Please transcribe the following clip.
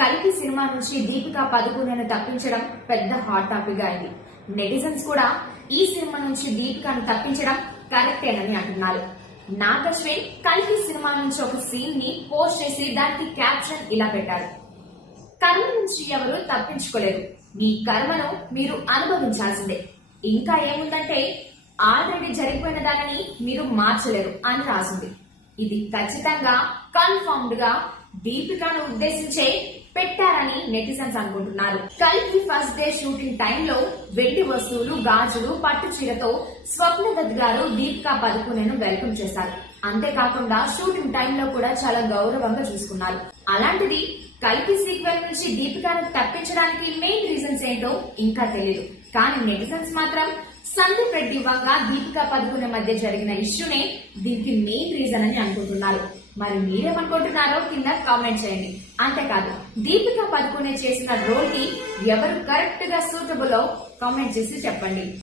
కల్కి సినిమా నుంచి దీపికా పదుకొనెను తప్పించడం పెద్ద హాట్ టాపిక్ గా అయింది. నెటిజన్స్ కూడా ఈ సినిమా నుంచి దీపికాను తప్పించడం కరెక్టేనని అంటున్నారు. నాగశ్విన్ కల్కి సినిమా నుంచి ఒక సీన్ ని పోస్ట్ చేసి దానికి క్యాప్షన్ ఇలా పెట్టారు: కర్మ నుంచి ఎవరు తప్పించుకోలేరు, మీ కర్మను మీరు అనుభవించాల్సిందే. ఇంకా ఏముందంటే ఆల్రెడీ జరిగిపోయిన దానిని మీరు మార్చలేరు అని రాసింది. ఇది ఖచ్చితంగా కన్ఫర్మ్డ్ గా దీపికాను ఉద్దేశించే పెట్టారని నెటిజన్స్ అనుకుంటున్నారు. కల్కి ఫస్ట్ డే షూటింగ్ టైంలో వెండి వస్తువులు, గాజులు, పట్టు చీరతో స్వప్న దత్ గారు దీపికా పదుకొనెను వెల్కమ్ చేశారు. అంతేకాకుండా షూటింగ్ టైంలో కూడా చాలా గౌరవంగా చూసుకున్నారు. అలాంటిది కల్కి సీక్వెల్ నుంచి దీపికాను తప్పించడానికి మెయిన్ రీజన్స్ ఏంటో ఇంకా తెలియదు. కానీ నెటిజన్స్ మాత్రం సందీప్ రెడ్డి వంగ దీపికా పదుకొనె మధ్య జరిగిన ఇష్యూనే దీనికి మెయిన్ రీజన్ అని అనుకుంటున్నారు. మరి మీరేమనుకుంటున్నారో కింద కామెంట్ చేయండి. అంతేకాదు దీపికా పదుకొనె చేసిన రోల్ కి ఎవరు కరెక్ట్ గా సూటబుల్ కామెంట్ చేసి చెప్పండి.